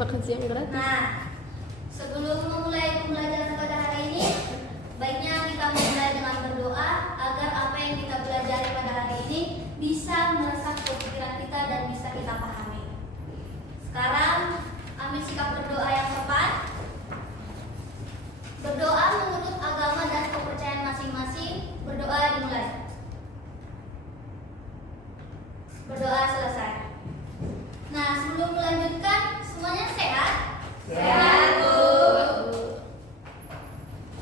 makan siang gratis. Nah, sebelum memulai pembelajaran pada hari ini, baiknya kita mulai dengan berdoa agar apa yang kita pelajari pada hari ini bisa meresap ke pikiran kita dan bisa kita pahami. Sekarang ambil sikap berdoa yang tepat. Berdoa menurut agama dan kepercayaan masing-masing. Berdoa dimulai. Berdoa selesai. Nah, sebelum melanjutkan, semuanya sehat? Sehat, Bu.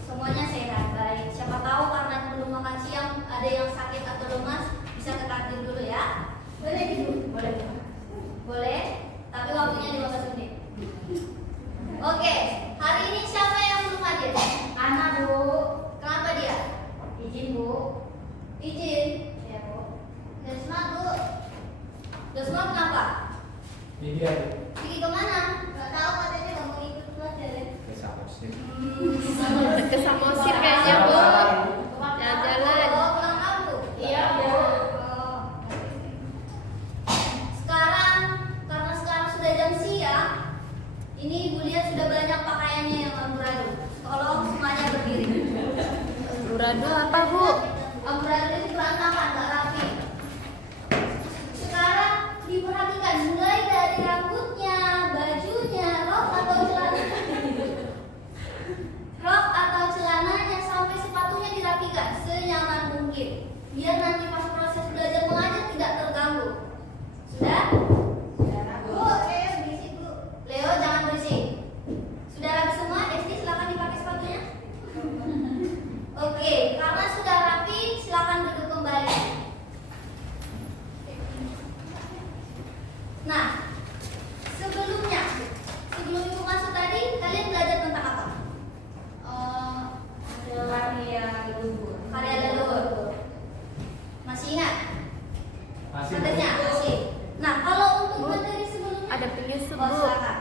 Semuanya sehat, baik. Siapa tahu karena belum makan siang ada yang sakit atau lemas, bisa ke kantin dulu ya. Boleh dulu? Boleh. Boleh, tapi waktunya 15 menit. Oke, hari ini siapa yang belum hadir? Ana, Bu. Kenapa dia? Izin, Bu. Izin. Ya, Bu. Desma, Bu. Desma kenapa? Ini dia Pergi kemana? Gak tahu, katanya gak mau ikut belajar ya. ke Samosir. Ke Samosir kayaknya, Bu. Jalan-jalan. Oh, pulang kampung? Iya, Bu. Oh. Sekarang, karena sekarang sudah jam siang, ini Ibu lihat sudah banyak pakaiannya yang amburadul. Tolong semuanya berdiri. Amburadul apa, Bu? Amburadul itu berantakan, gak rapi. Sekarang diperhatikan mulai dari rambutnya, bajunya, rok atau celananya sampai sepatunya dirapikan senyaman mungkin. Biar nanti pas proses belajar mengajar tidak terganggu. Sudah? Bu, Leo berisik, Bu. Leo jangan berisik. Sudah rapi semua? Esti silakan dipakai sepatunya. Oke, karena sudah rapi, silakan duduk kembali. Nah, sebelum Ibu masuk tadi, kalian belajar tentang apa? Karya leluhur. Karya leluhur. Masih ingat? Masih. Katanya masih. Nah, kalau untuk materi sebelumnya Ada penyusup, oh, Bu. silakan.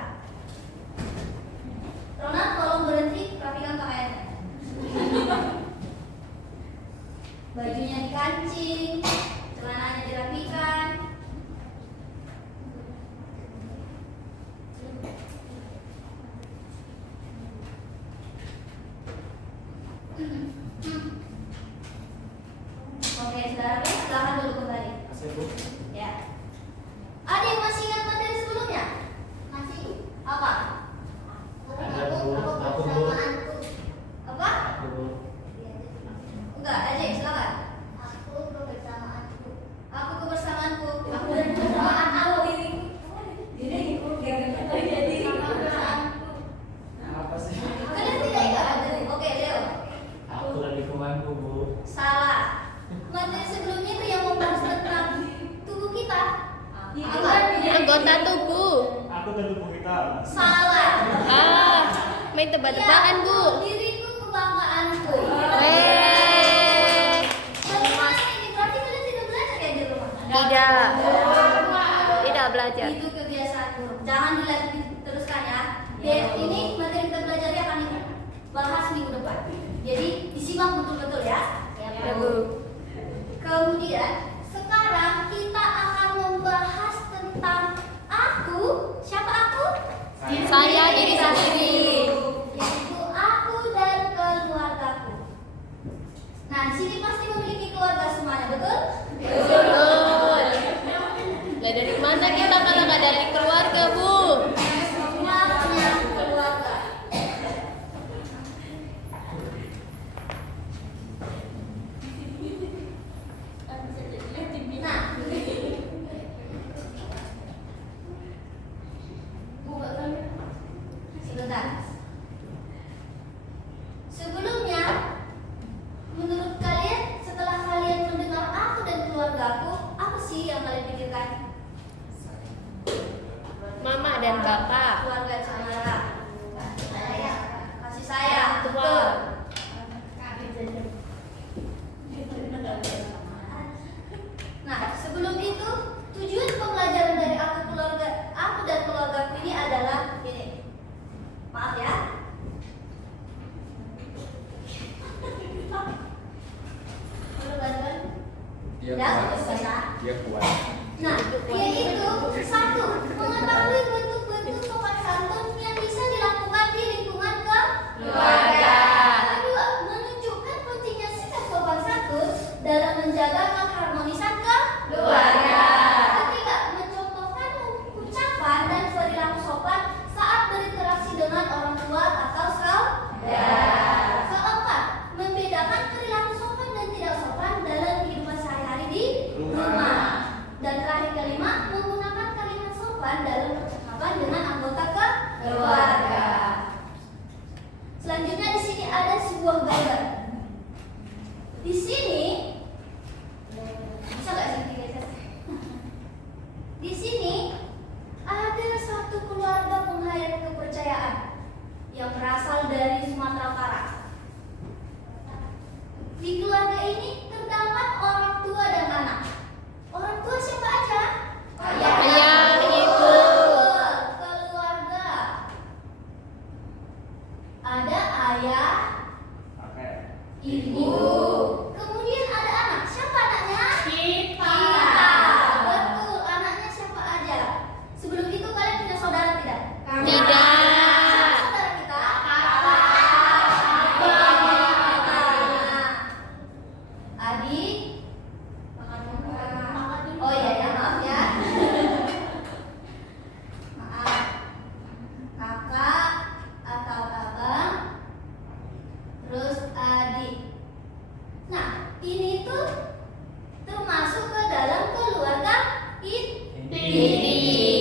Ronald, tolong berhenti, rapikan pakaiannya. Bajunya dikancing, celananya dirapikan. Oke, sudah rapi, silakan dulu kembali. Masih, Bu. Ya. Ada yang masih ingat materi sebelumnya? Masih? Apa? Ada, Bu. Aku, Bu. Kebersamaanku. Apa? Aku, Bu. Enggak, aja silakan. Aku kebersamaanku. Aku kebersamaanku. Aku kebersamaan aku ini. Jadi, jadi Kebersamaanku. Apa sih? Kalian tidak ingat materi? Oke, Leo. Aku dan lingkunganku, Bu. Salah. Materi sebelumnya itu yang membahas tentang tubuh kita. Apa? Anggota tubuh. Aku dan tubuh kita. Salah. Ah, main tebak-tebakan, Bu. Diriku kebanggaanku. Bagaimana ini? Berarti kalian tidak belajar ya di rumah? Tidak. Tidak belajar. Itu kebiasaan buruk. Jangan dilanjut teruskan ya. Ini materi kita belajar akan dibahas minggu depan. Jadi disimak betul-betul ya. Ya, Bu. Kemudian sekarang kita akan membahas tentang aku. Siapa aku? Saya diri sendiri. Yaitu aku dan keluargaku. Nah, di sini pasti memiliki keluarga semuanya, betul? Betul. Lah dari mana kita kalau nggak dari keluarga, Bu? Semua punya keluarga. Nah, sebentar. Sebelumnya, menurut kalian setelah kalian mendengar aku dan keluargaku, apa sih yang kalian pikirkan? Mama dan Bapak. Keluarga Cemara. Kasih sayang, betul. Nah, sebelum itu tujuan pembelajaran dari aku dan keluargaku ini adalah ini. Maaf ya. Perlu bantuan? Dia Ya, kuat. bisa. Dia kuat. Nah, yaitu satu, mengetahui bentuk-bentuk sopan santun Keluarga. Kedua, menunjukkan pentingnya sikap sopan santun dalam menjaga keharmonisan keluarga. Ketiga, mencontohkan ucapan dan perilaku sopan saat berinteraksi dengan orang tua atau saudara. Keempat, membedakan perilaku sopan dan tidak sopan dalam kehidupan sehari-hari di rumah. Dan terakhir kelima, menggunakan kalimat sopan dalam percakapan dengan anggota keluarga. Selanjutnya di sini ada sebuah gambar. Di sini bisa nggak sih dilihat? Di sini ada satu keluarga penghayat kepercayaan yang berasal dari Sumatera Utara. Di keluarga ini terdapat orang tua dan anak. Orang tua siapa aja? Ayah, ibu. Keluarga. Ada ayah, Oke. ibu. Kemudian ada anak. Siapa anaknya? Kita. Betul, anaknya siapa aja? Sebelum itu kalian punya saudara tidak? Tidak. Siapa saudara kita? Adik. Oh iya ya, maaf ya. Maaf. Kakak atau abang. Terus adik. Nah, ini tuh termasuk ke dalam keluarga inti.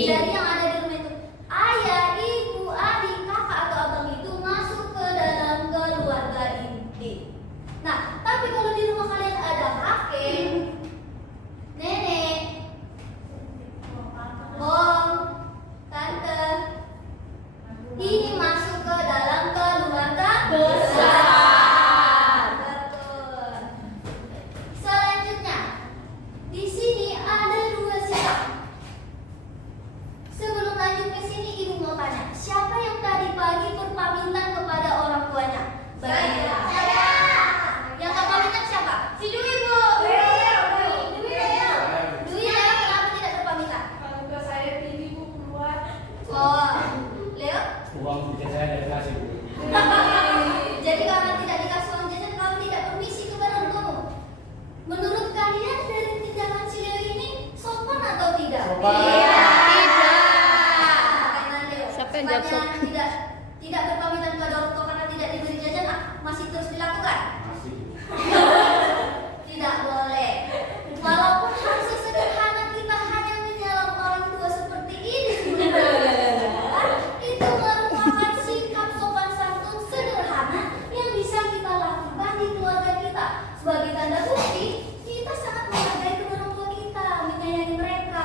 Jadi yang ada di rumah itu ayah, ibu, adik, kakak atau abang itu masuk ke dalam keluarga inti. Nah, tapi kalau di rumah kalian ada kakek, nenek, om, tante, ini masuk ke dalam keluarga besar. Betul. Selanjutnya, di sini ada dua sikap. Sebelum lanjut ke sini, ibu mau tanya, siapa yang tadi pagi berpamitan kepada orang tuanya? Saya. Yang tak pamitan siapa? Si Dwi, Bu. Dwi, Leo kenapa tidak berpamitan? Kalau udah saya tinggi bu keluar. Oh, Leo? Uang jajan saya dari kasih, Bu. Jadi karena tidak dikasih uang jajan, kamu tidak permisi kepada orang tuamu. Menurut kalian dari tindakan si Leo ini sopan atau tidak? Sopan. Tidak. Pertanyaan Leo. Siapa yang jawab Pertanyaan tidak berpamitan kepada orang tua karena tidak diberi jajan masih terus dilakukan? Masih. Tidak boleh. Walaupun hal sesederhana kita hanya menyalam orang tua seperti ini sebelum berjalan, itu merupakan sikap sopan santun sederhana yang bisa kita lakukan di keluarga kita. Sebagai tanda bukti, kita sangat menghargai kedua orang tua kita, menyayangi mereka.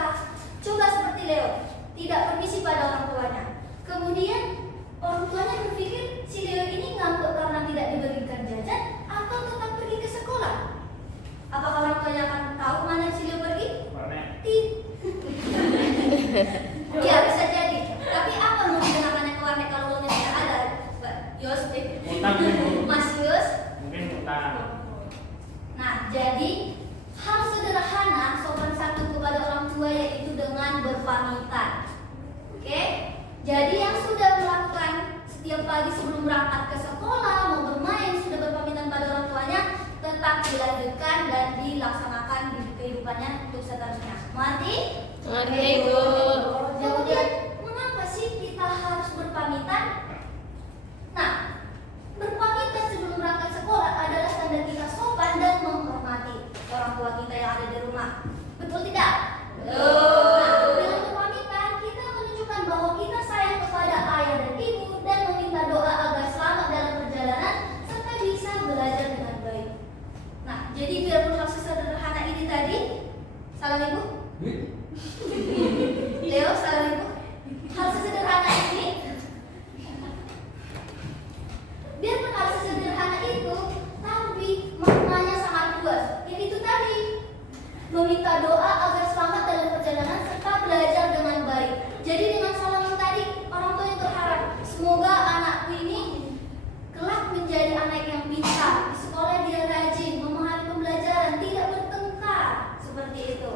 Coba seperti Leo, tidak permisi pada orang tuanya. Kemudian orang tuanya berpikir si Leo ini ngambek karena tidak diberikan jajan atau tetap pergi ke sekolah. Apakah orang tuanya akan tahu mana si Leo pergi? Warnet. Ya bisa jadi. Tapi apa mau digunakannya ke warnet kalau uangnya tidak ada? Mbak Yos, Utang, Bu. Mas Yos. Mungkin utang. Nah, jadi hal sederhana sopan santun kepada orang tua yaitu dengan berpamitan. Oke? Jadi yang sudah melakukan setiap pagi sebelum berangkat ke sekolah, mau bermain, sudah berpamitan pada orang tuanya, tetap dilanjutkan dan dilaksanakan di kehidupannya untuk seterusnya. Mengerti? Mengerti, Ibu. Kemudian, mengapa sih kita harus berpamitan? Nah, berpamitan sebelum berangkat sekolah adalah tanda kita sopan dan menghormati orang tua kita yang ada di rumah. Betul tidak? Nah, dengan berpamitan kita menunjukkan bahwa kita sayang kepada ayah dan ibu dan meminta doa agar selamat dalam perjalanan serta bisa belajar dengan baik. Nah, jadi biarpun hal sesederhana ini tadi, salam ibu, Leo, salam ibu. Hal sesederhana ini, biarpun hal sesederhana itu, tapi maknanya sangat luas. Yaitu tadi, meminta doa agar selamat dalam perjalanan serta belajar dengan baik. Jadi dengan salam tadi, orang tua yang berharap semoga anakku ini kelak menjadi anak yang pintar, di sekolah dia rajin, memahami pembelajaran, tidak bertengkar, seperti itu.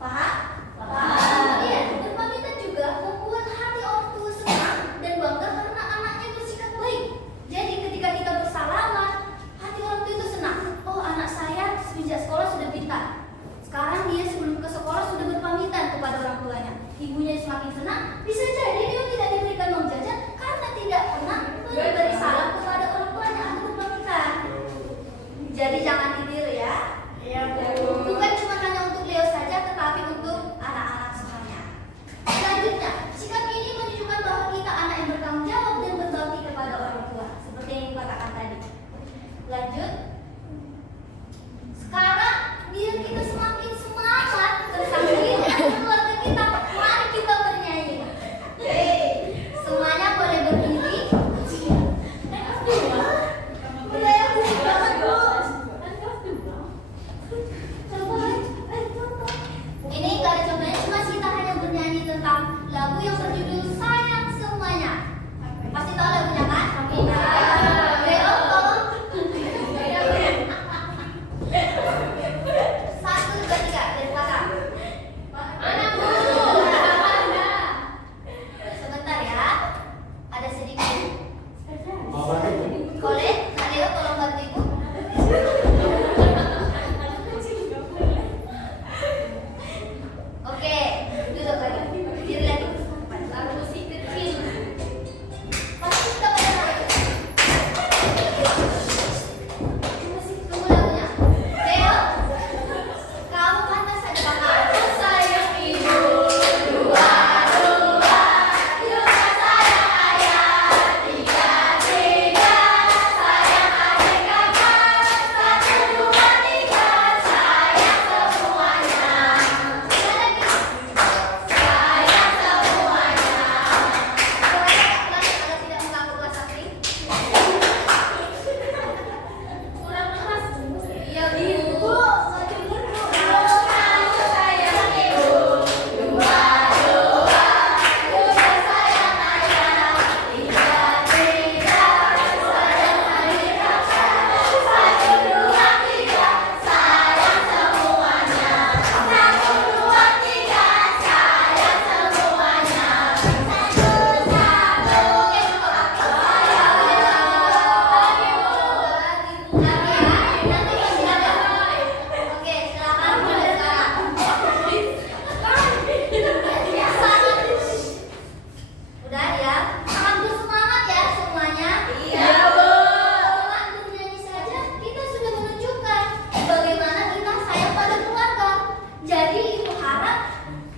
Paham? Paham. Iya, berpamitan juga membuat hati orang tua senang dan bangga karena anaknya bersikap baik. Jadi ketika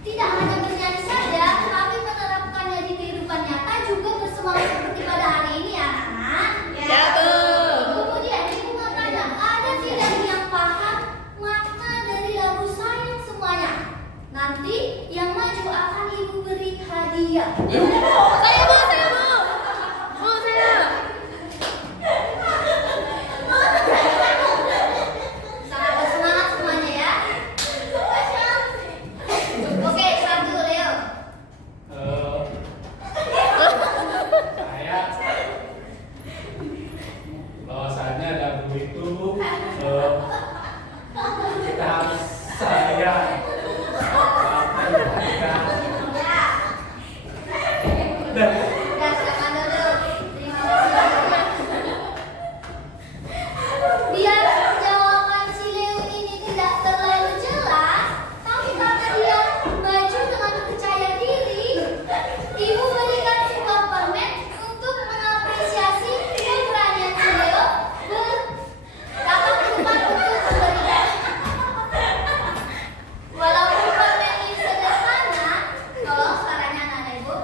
tidak hanya bernyanyi saja, tapi menerapkannya di kehidupan nyata juga bersemangat seperti pada hari ini anak-anak. Ya, tuh. Kemudian ibu mau tanya, ada tidak yang paham makna dari lagu Sayang Semuanya? Nanti yang maju akan ibu beri hadiah. Saya mau. Mau saya. Sangat bersemangat semuanya ya. Oke, satu Leo. Saya bahwasannya lagu itu kita harus sayang. Dan Ya, silakan dulu. Terima kasih. Biar jawaban si Leo ini tidak terlalu jelas, tapi karena dia maju dengan percaya diri, ibu berikan sebuah permen untuk mengapresiasi keberanian si Leo berkata ke depan untuk memberikan. Walaupun permen ini sederhana, tolong suaranya anak-anak ibu.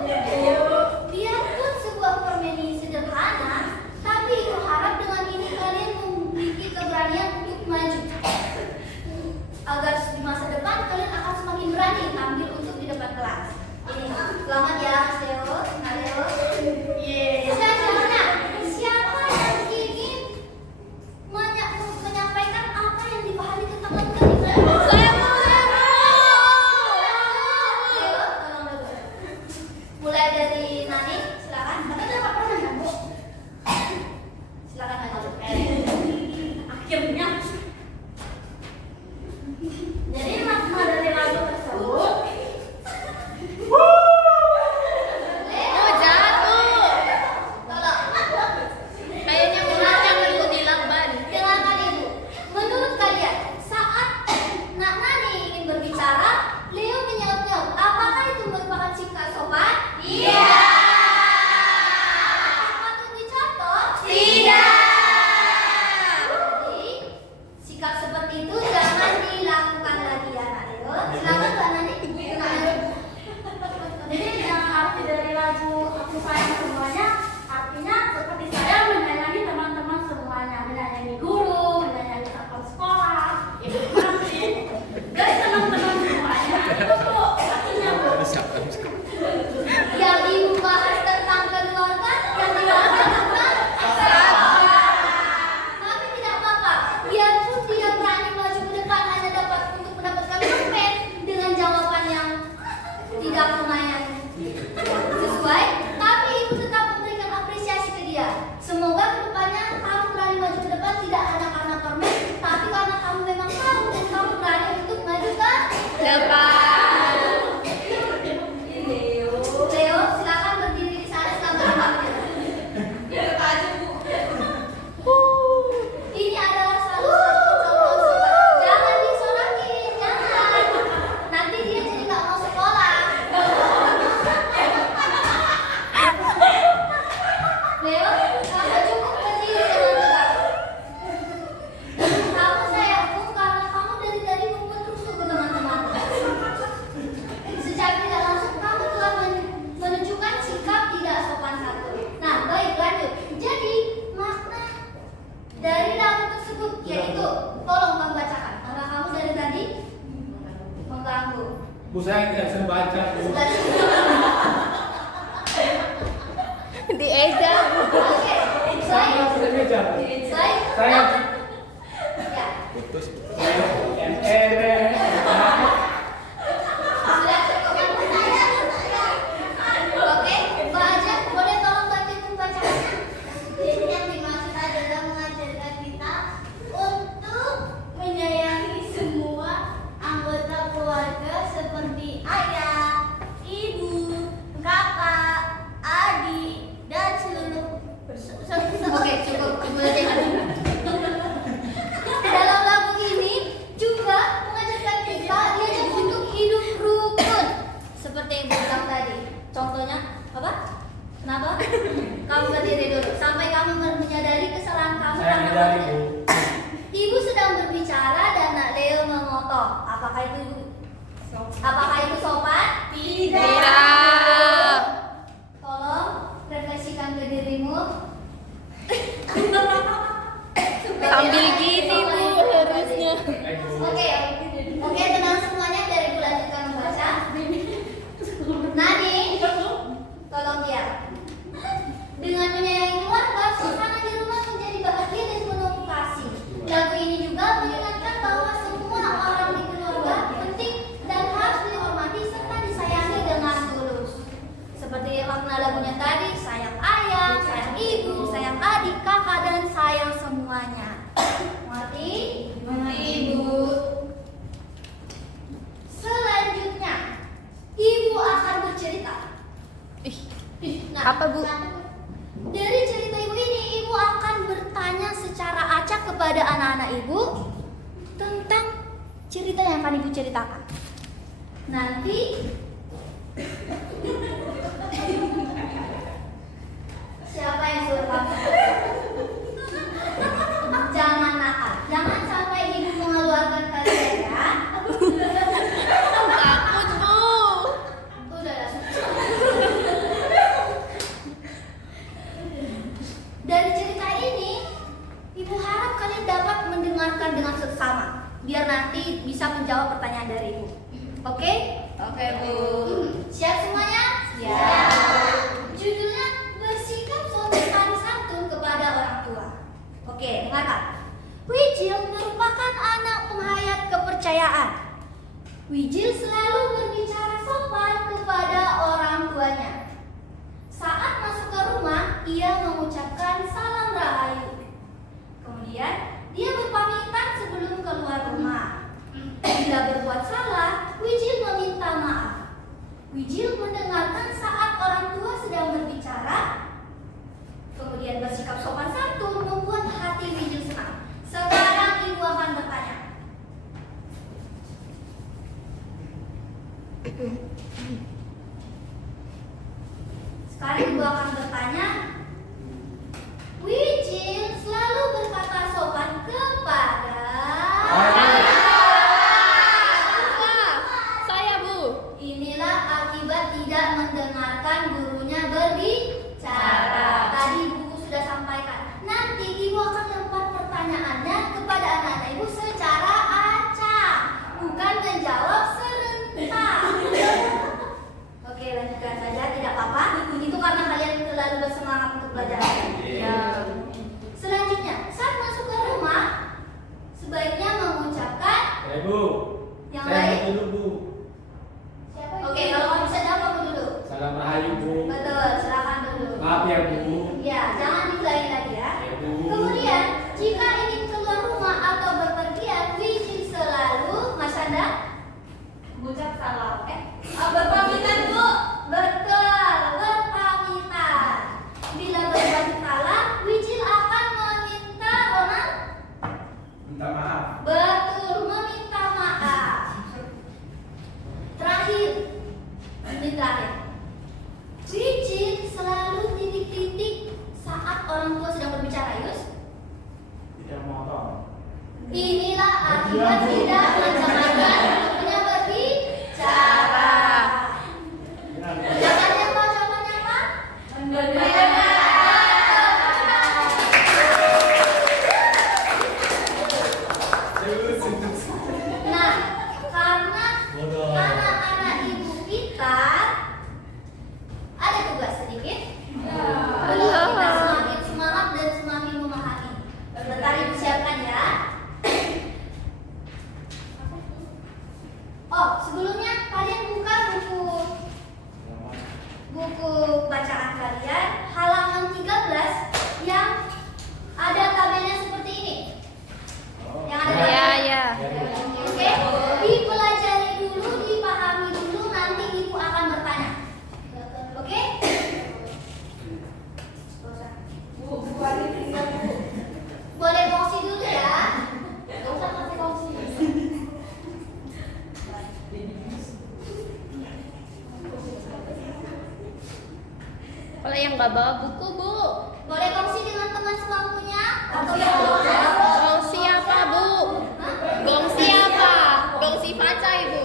Biarpun sebuah permen ini sederhana, tapi ibu harap dengan ini kalian memiliki keberanian untuk maju. Agar di masa depan kalian akan semakin berani tampil untuk di depan kelas. Ini, selamat ya Mas Leo, Kak Leo. Selanjutnya, siapa yang ingin menyampaikan apa yang dipahami tentang lagu tadi? Saya mau. Leo, tolong dulu. Mulai dari Nani, silakan. Tapi kenapa pernah ya, Bu? Silakan maju. Akhirnya. Jadi makna dari lagu tersebut. Leo, Oh, jatuh. tolong. Kayaknya mulutnya ngikut di lamban. Dengarkan ibu. Menurut kalian, saat Nak Nani ingin berbicara, Leo menjawab, apakah itu merupakan sikap sopan? Iya. Patut dicontoh? Tidak. Jadi, sikap seperti itu jangan dilakukan lagi ya Nak Leo. Silakan Mbak Nani. Jadi yang arti dari lagu Aku Sayang Semuanya artinya seperti saya menyayangi teman-teman semuanya, menyayangi guru, menyayangi satpam sekolah, ibu nanti, dari teman-teman semuanya. Itu Bu, artinya Bu. Yang ibu bahas tentang keluarga, yang dibahas tentang sahabat. Tapi tidak apa-apa, biarpun dia berani maju ke depan hanya dapat untuk mendapatkan permen dengan jawaban yang tidak lumayan sesuai, tapi ibu tetap memberikan apresiasi ke dia. Semoga kedepannya kamu berani maju ke depan tidak hanya karena permen, tapi karena kamu memang tahu dan kamu berani untuk maju ke Depan. Leo, silakan berdiri di sana selama 5 menit. Ini adalah salah satu contoh sobat. Jangan disolakin, jangan. Nanti dia jadi nggak mau sekolah. Leo, kamu cukup berdiri dengan tegak. Kamu sayangku karena kamu dari tadi membuat rusuh ke teman-teman. Secara tidak langsung kamu telah menunjukkan sikap tidak sopan santun. Nah, baik lanjut. Jadi makna dari lagu tersebut yaitu, tolong kamu bacakan. Karena kamu dari tadi mengganggu. Bu saya tidak bisa baca, Bu. Dieja. Oke, Saya baik. sudah baca. Baik. Saya Ya. Sudah cukup. Oke, Mbak Aja, boleh tolong bantuin membacakannya? Jadi yang dimaksud adalah mengajarkan kita untuk menyayangi semua anggota keluarga seperti ayah, ibu, kakak, adik, dan seluruh Oke, cukup. Ibu aja yang ada. Dalam lagu ini juga mengajarkan kita diajak untuk hidup rukun. Seperti yang ibu bilang tadi. Contohnya apa? Kenapa? Kamu berdiri dulu sampai kamu menyadari kesalahan kamu. Saya menyadari, Bu. Ibu sedang berbicara dan Nak Leo memotong. Apakah itu ibu Apakah itu sopan? Tidak. Tolong refleksikan ke dirimu. Sambil gini Bu harusnya. Oke, oke, tenang semuanya biar ibu lanjutkan membaca. Nani, tolong diam. Dengan menyayangi keluarga, suasana di rumah menjadi bahagia dan penuh kasih. Lagu ini juga mengingatkan bahwa semua orang di keluarga penting dan harus dihormati serta disayangi dengan tulus. Seperti makna lagunya tadi, sayang ayah, sayang ibu, sayang adik, kakak, dan sayang semuanya. Mengerti? Ibu. Selanjutnya, ibu akan bercerita. Nah, Apa, Bu? dari cerita ibu ini, ibu akan bertanya secara acak kepada anak-anak ibu tentang cerita yang akan ibu ceritakan. Nanti siapa yang suruh kamu? Jangan nakal, jangan sampai ibu mengeluarkan kalian ya. Takut Bu. Udah. Dari cerita ini, ibu harap kalian dapat mendengarkan dengan seksama, biar nanti bisa menjawab pertanyaan dari ibu. Oke? Oke Bu. Siap semuanya? Siap. Judulnya bersikap sopan santun kepada orang tua. Oke, dengarkan. Wijil merupakan anak penghayat kepercayaan. Wijil selalu berbicara sopan kepada orang tuanya. Saat masuk ke rumah, ia mengucapkan salam rahayu. Kemudian, dia berpamitan sebelum keluar rumah. Bila berbuat salah, Wijil meminta maaf. Wijil mendengarkan saat orang tua sedang berbicara. Kemudian bersikap sopan santun membuat hati Wijil senang. Sekarang ibu akan bertanya. Sekarang ibu akan bertanya. Wijil selalu berkata sopan kepada. Saya Bu. Inilah akibat tidak mendengarkan gurunya berbicara. Tadi buku sudah sampaikan. Nanti ibu akan lempar pertanyaannya kepada anak-anak ibu secara acak, bukan menjawab serentak. Oke, lanjutkan saja, tidak apa-apa. Itu karena kalian terlalu bersemangat untuk belajar. Ya. Selanjutnya, saat masuk ke rumah, sebaiknya mengucapkan Bu. yang Saya lain. dulu Bu. Oke, kalau kamu bisa jawab kamu dulu. Salam rahayu Bu. Betul, silakan dulu. Maaf ya Bu. Ya, jangan diulangi lagi ya. Ya Bu. Kemudian, jika ingin keluar rumah atau berpergian, Wijil selalu, Mas Anda, Mengucap salam. berpamitan Bu. Betul, berpamitan. Bila berbuat salah, Wijil akan meminta orang. Minta maaf. Betul, meminta maaf. Terakhir, ini terakhir. Wijil selalu titik-titik saat orang tua sedang berbicara, Yus. Tidak motor. Inilah akibat tidak mendengarkan gurunya berbicara. Jawabannya apa? Jawabannya apa? Nah, karena Bodoh. anak-anak ibu pintar, ada tugas sedikit. Kita semakin semangat dan semakin memahami. Bentar ibu siapkan ya. Oh, sebelumnya kalian buka buku bacaan kalian halaman 13 yang ada tabelnya seperti ini. Yang ada Ya, ya. Oke, dipelajari dulu, dipahami dulu, nanti ibu akan bertanya. Oke? Boleh kongsi dulu ya. Gak usah kasih kongsi. Kalau yang nggak bawa buku Bu. Boleh kongsi dengan teman sebangkunya atau yang bawa. Gongsi apa Bu? Hah? Gongsi apa? Gongsi paca Ibu.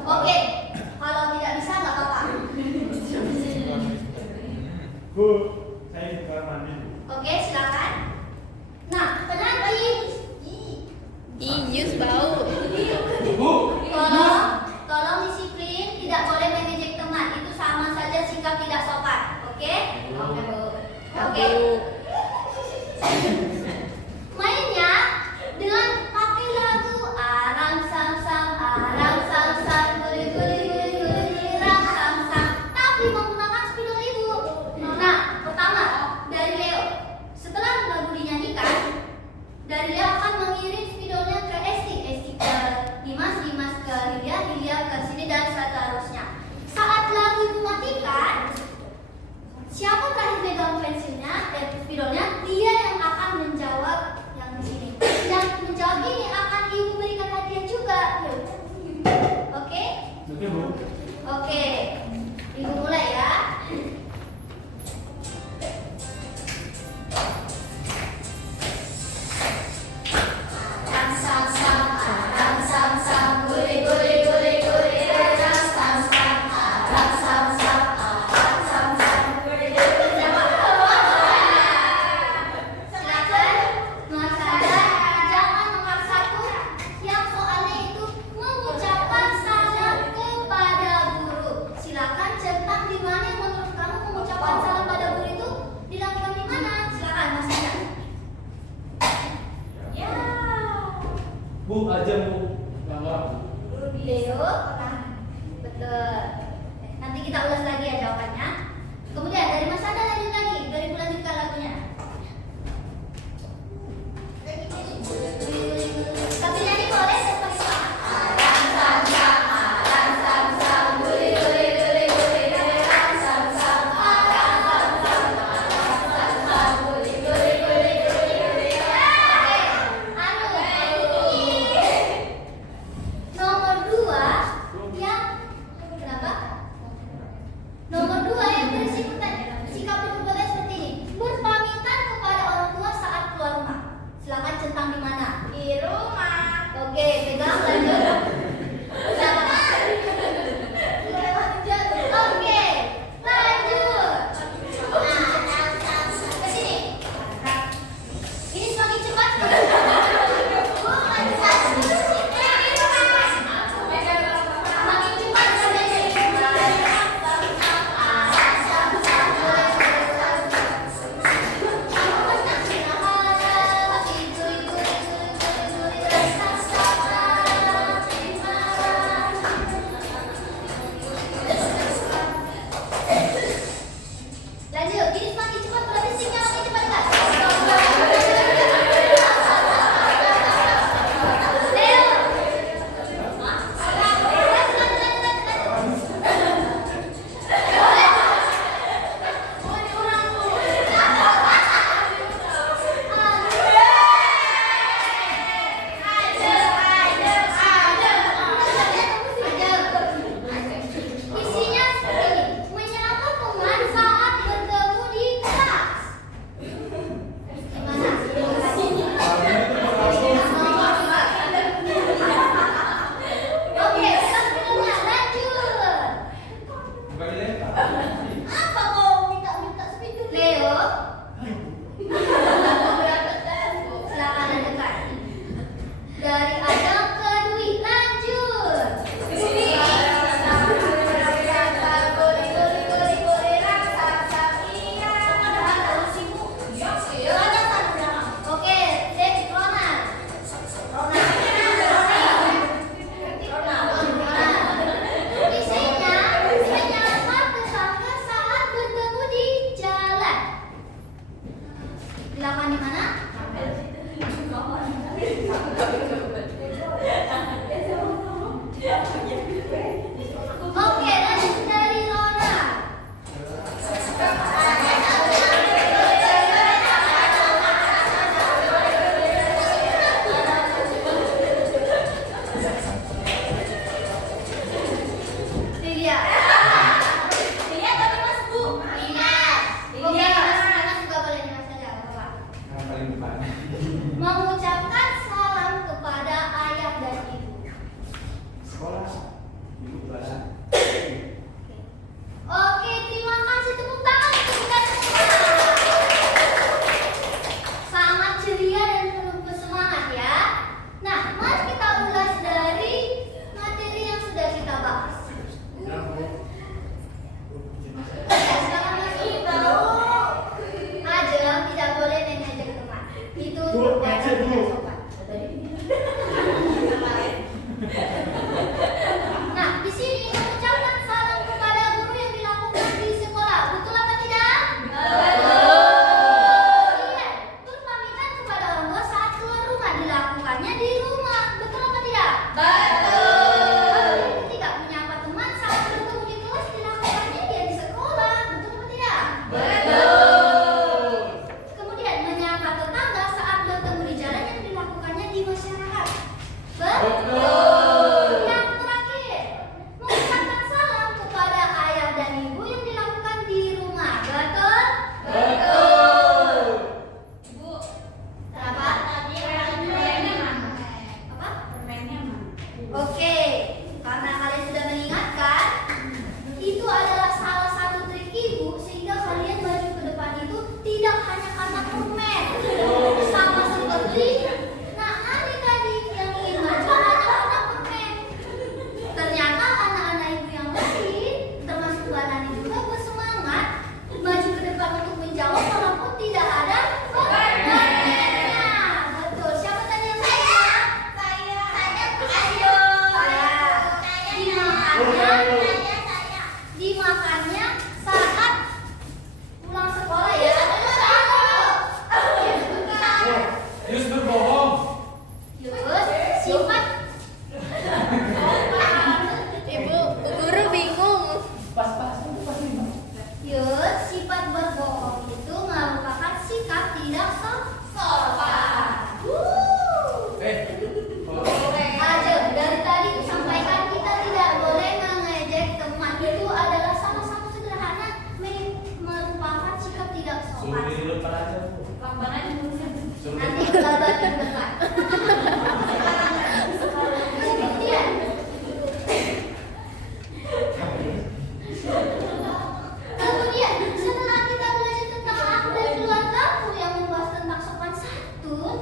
Oke, kalau tidak bisa nggak apa-apa. Bu, saya di kamar mandi. Oke, silakan. Nah, penalti. Iyus bau. Bu, Tolong disiplin, tidak boleh mengejek teman. Itu sama saja sikap tidak sopan. Oke? Oke, Bu. Oke. Mainnya dengan pakai lagu aram sam sam guli guli guli guli guli ram sam sam, tapi menggunakan spidol ibu. Nah, pertama dari Leo. Setelah lagu dinyanyikan, dari Leo akan mengirim spidolnya ke Esti ke Dimas ke Lilia ke sini dan seterusnya. Saat lagu dimatikan, siapa terakhir megang pensilnya dan spidolnya, dia yang akan menjawab yang di sini. Dan menjawab ini akan ibu berikan hadiah juga. Oke? oke Bu. Oke. Ibu mulai ya. Ram sam sam guli guli guli guli ram sam sam guli guli. Silakan Mas Sada, jangan nomor 1 yang soalnya itu mengucapkan salam kepada guru. Silakan centang di mana yang menurut kamu mengucapkan salam pada guru itu dilakukan di mana? Silakan Mas Sada. Ya. Bu, aja Bu. Enggak. Leo, betul. Nanti kita ulas lagi ya jawabannya. Kemudian dari Mas Sada lanjut lagi, 2000 lanjutkan lagunya. Tapi nyanyi boleh seperti itu. Ram sam sam guli guli guli guli ram sam sam guli guli guli guli. Nomor 2 yang kenapa? Nomor 2 yang bersikap berbuatnya seperti ini. Berpamitan kepada orang tua saat keluar rumah. Silakan centang di mana? Di rumah. Oke, pegang lanjut. Siapa? Oke, lanjut. Ke sini. Ini semakin cepat. Semakin cepat sampai sini. Lanjut, ini semakin cepat berarti singnya makin cepat kan? Leo. Isinya seperti ini, menyapa teman saat bertemu di kelas. Oke, selanjutnya lanjut. Bukan ini. Apa kau minta spidol? Leo. Silakan lanjutkan. Dari Adam ke Dwi, lanjut. Oke, Ronald. Isinya menyapa tetangga saat bertemu di jalan. semuanya saat pulang sekolah ya. Yus berbohong. Terus sifat Ibu, guru bingung. Yus, sifat berbohong itu merupakan sikap tidak sopan. Aja dari tadi disampaikan kita tidak boleh mengejek teman, itu adalah sama-sama sederhana merupakan sikap tidak Suruh sopan. di depan aja. Lamban aja mulutnya. Suruh Nanti kelabat di depan. Kemudian, kemudian setelah kita belajar tentang aku dan keluargaku yang membahas tentang sopan santun,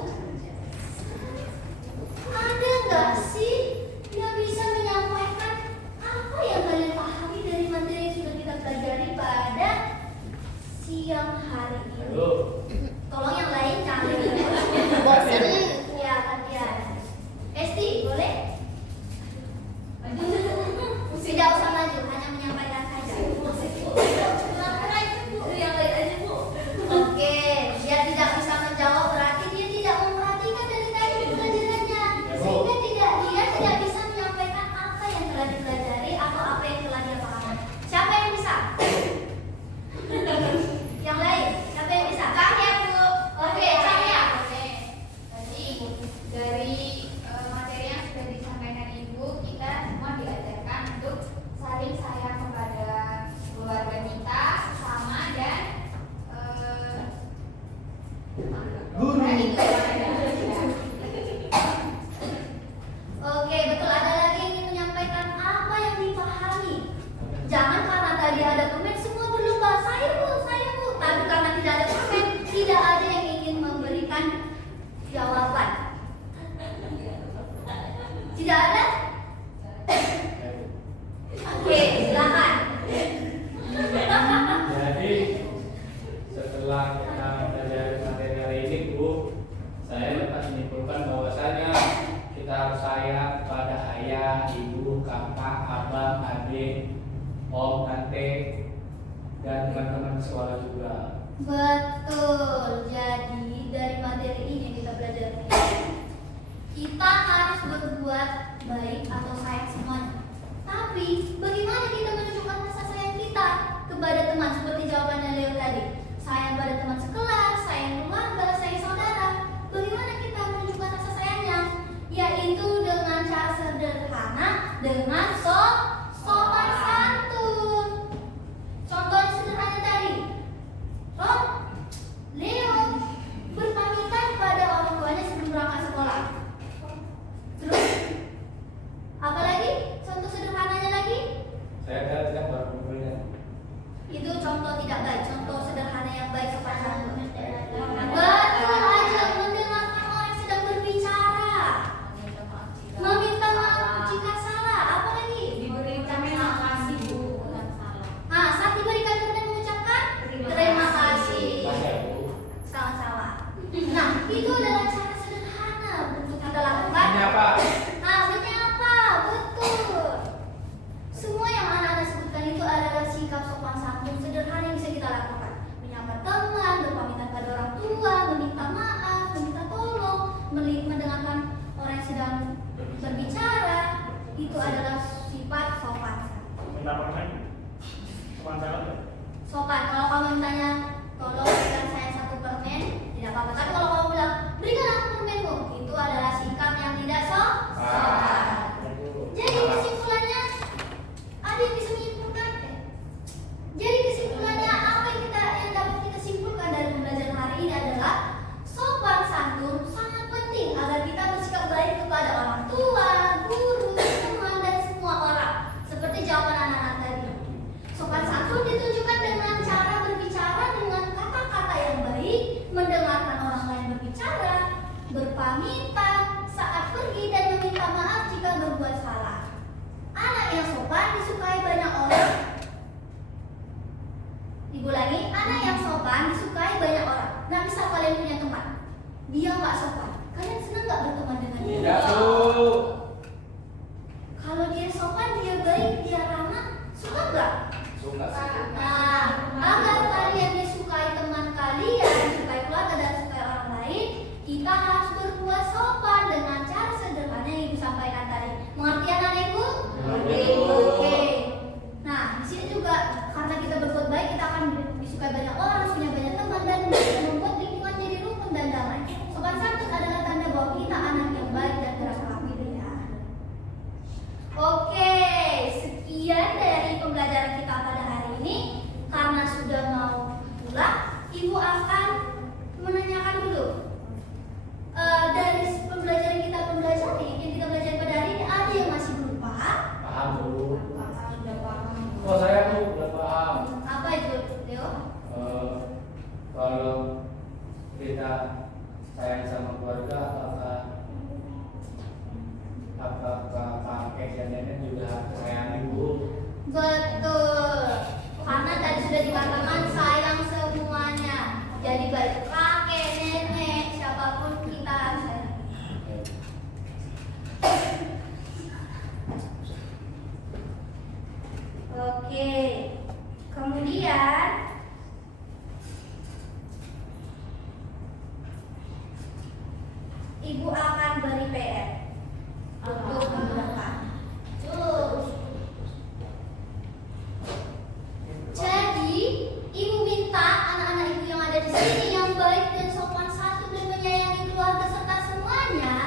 ada nggak sih yang bisa menyampaikan apa yang kalian pahami dari materi yang sudah kita pelajari pada siang hari ini? Ayo. Tolong yang lain jangan Bosen. ya gantian. Esti boleh? Tidak usah maju, hanya menyampaikan saja. Yang lain aja bu. Oke, dia tidak bisa menjawab berarti dia tidak memperhatikan dari tadi pelajarannya, sehingga dia tidak bisa menyampaikan apa yang telah dipelajari atau apa yang telah dia pahami. Siapa yang bisa? Yang lain, siapa yang bisa? Cahya bu. Oke, Cahya. Oke, tadi dari materi yang sudah disampaikan Ibu, kita semua diajarkan untuk saling sayang kepada keluarga kita, sesama dan Guru. dan itu ya. Oke, betul. Ada lagi yang ingin menyampaikan apa yang dipahami. Jangan karena tadi ada komen semua berlomba saya bu. Tapi karena tidak ada komen, tidak ada yang ingin memberikan jawaban. Tidak ada? Oke, silakan. Jadi setelah kita belajar materi hari ini, Bu, saya dapat menyimpulkan bahwasanya kita harus sayang pada ayah, ibu, kakak, abang, adik, om, tante, dan teman-teman sekolah juga. Betul. Jadi dari materi ini yang kita belajar, kita harus berbuat baik atau sayang semuanya. Tapi bagaimana kita menunjukkan rasa sayang kita kepada teman seperti jawabannya Leo tadi? Sayang pada teman sekelas, sayang keluarga, sayang saudara. Bagaimana kita menunjukkan rasa sayangnya? Yaitu dengan cara sederhana, dengan sopan santun. Contohnya sederhana tadi. Ron, Leo berpamitan pada orang tuanya sebelum berangkat sekolah. Terus apalagi? Contoh sederhananya lagi? Saya tidak berkumpulnya. Itu contoh tidak baik. Contoh sederhana yang baik sopan santun. Betul aja, mendengarkan orang yang sedang berbicara, meminta maaf jika salah. Apalagi? Diberikan terima kasih Bu. Saat diberikan kemudian mengucapkan terima kasih. Masa, Bu? Sama-sama. Nah, itu adalah cara sederhana untuk kita lakukan. Menyapa. Menyapa, betul. Semua yang anak-anak sebutkan itu adalah sikap sopan santun sederhana yang bisa kita lakukan. Menyapa teman, berpamitan pada orang tua, meminta maaf, meminta tolong, mendengarkan orang yang sedang berbicara. Itu adalah sifat sopan. Minta permen, sepantaran. Sopan, kalau kamu mintanya tolong berikan saya 1 permen, tidak apa-apa. Tapi kalau kamu bilang berikan aku permenmu, itu adalah sikap yang tidak sopan. Jadi kesimpulannya, ada yang bisa menyimpulkan? Jadi kesimpulannya apa yang dapat kita simpulkan dari pembelajaran hari ini adalah sopan santun sangat penting agar kita bersikap baik kepada orang tua, guru, teman dan semua orang. Seperti jawaban anak-anak tadi. Sopan santun ditunjukkan dengan cara berbicara dengan kata-kata yang baik, mendengarkan orang lain berbicara, berpamitan saat pergi dan meminta maaf jika berbuat salah. Anak yang sopan disukai banyak orang. Diulangi, anak yang sopan disukai banyak orang. Nah, misal kalian punya teman, dia nggak sopan, kalian senang nggak berteman dengan dia? Tidak, Bu. Kalau dia sopan, dia baik, dia ramah, suka nggak? Suka sih. Kemudian Ibu akan beri PR untuk minggu depan. Jadi, Ibu minta anak-anak Ibu yang ada di sini yang baik dan sopan santun dan menyayangi keluarga serta semuanya,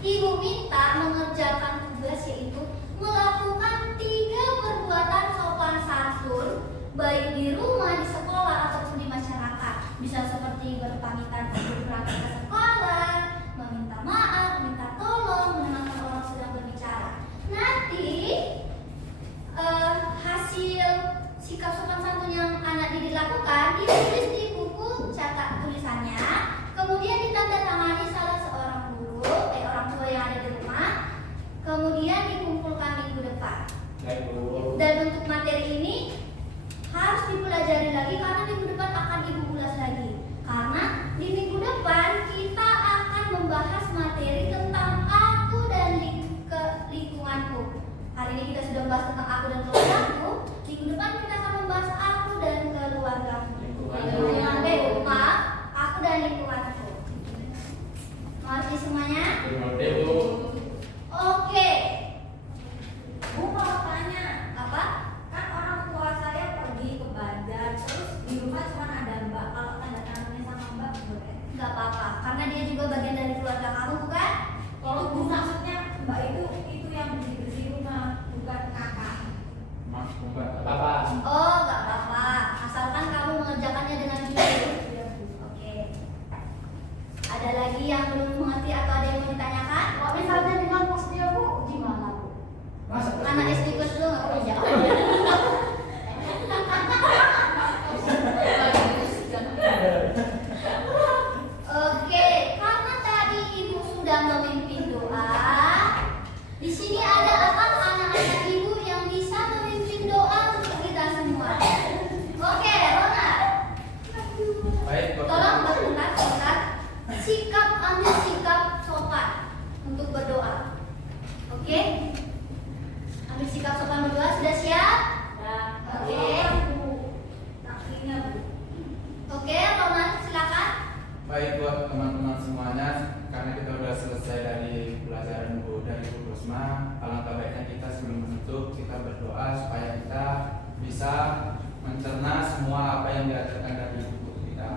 Ibu minta mengerjakan tugas yaitu melakukan 3 perbuatan sopan santun baik di rumah, di sekolah ataupun di masyarakat. Bisa seperti berpamitan sebelum berangkat ke sekolah, meminta maaf, minta tolong, menenangkan orang sedang berbicara. Nanti hasil sikap sopan santun yang anak didik lakukan ditulis di buku cetak tulisannya, kemudian ditandatangani salah seorang guru, orang tua yang ada di rumah, kemudian dikumpulkan minggu depan. Baik, Bu. Dan untuk materi ini harus dipelajari lagi karena minggu depan akan Ibu ulas lagi. Karena di minggu depan kita akan membahas materi tentang aku dan lingkunganku. Hari ini kita sudah membahas tentang aku dan keluargaku. Minggu depan kita akan membahas aku dan keluargaku. Maaf, aku dan lingkunganku. Mengerti semuanya? Mengerti, Bu. Oke. Bu mau tanya, Apa? kan orang tua saya pergi ke Banjar, terus di rumah cuma ada Mbak. Kalau tanda tangannya sama Mbak boleh? Gak apa-apa, karena dia juga bagian dari keluarga kamu, bukan? Kalau Bu maksudnya Mbak itu yang bersih rumah, bukan kakak. Maaf, bukan apa-apa. Oh, gak apa-apa. Asalkan kamu mengerjakannya dengan jujur. Oke. Ada lagi yang belum mengerti atau ada yang mau ditanyakan? Kalau misalnya dengan pos dia Bu, gimana Bu? Masa Anak SD kelas dulu gak boleh jawab. Oke, karena tadi Ibu sudah memimpin doa, di sini ada anak-anak Ibu yang bisa memimpin doa untuk kita semua. Oke, Ronald. Baik, Bu. Tolong berbentar. Ambil sikap sopan untuk berdoa. Oke? Ambil sikap sopan berdoa, sudah siap? Oke. Takdirnya Bu. Oke, Ronald silakan. Baik buat teman-teman semuanya, karena kita sudah selesai dari pelajaran dari Bu Rosma, alangkah baiknya kita sebelum menutup kita berdoa supaya kita bisa mencerna semua apa yang diajarkan dari buku kita.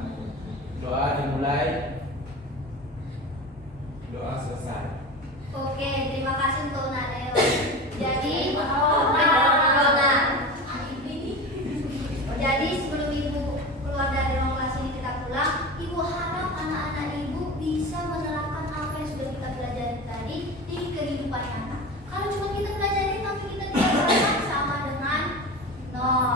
Doa dimulai, doa selesai. Oke, terima kasih untuk Nadeo. Jadi, Ronald. Jadi sebelum Ibu keluar dari ruang kelas ini kita pulang, Ibu harap anak-anak Ibu bisa menerapkan apa yang sudah kita pelajari tadi di kehidupan nyata. Kalau cuma kita pelajari tapi kita tidak terapkan, sama dengan nol,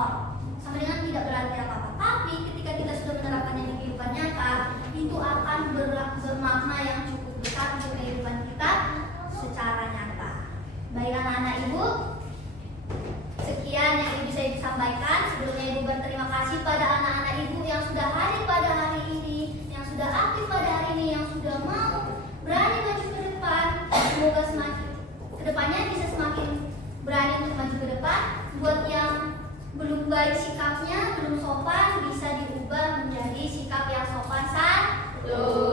sama dengan tidak berarti apa-apa. Tapi ketika kita sudah menerapkannya di kehidupan nyata, itu akan bermakna yang cukup besar untuk kehidupan kita secara nyata. Baik anak-anak Ibu, sekian yang Ibu bisa Ibu sampaikan. Sebelumnya Ibu berterima kasih pada anak-anak Ibu yang sudah hadir pada hari ini, yang sudah aktif pada hari ini, yang sudah mau berani maju ke depan. Semoga semakin kedepannya bisa semakin berani untuk maju ke depan. Buat yang belum baik sikapnya, belum sopan, bisa diubah menjadi sikap yang sopan santun.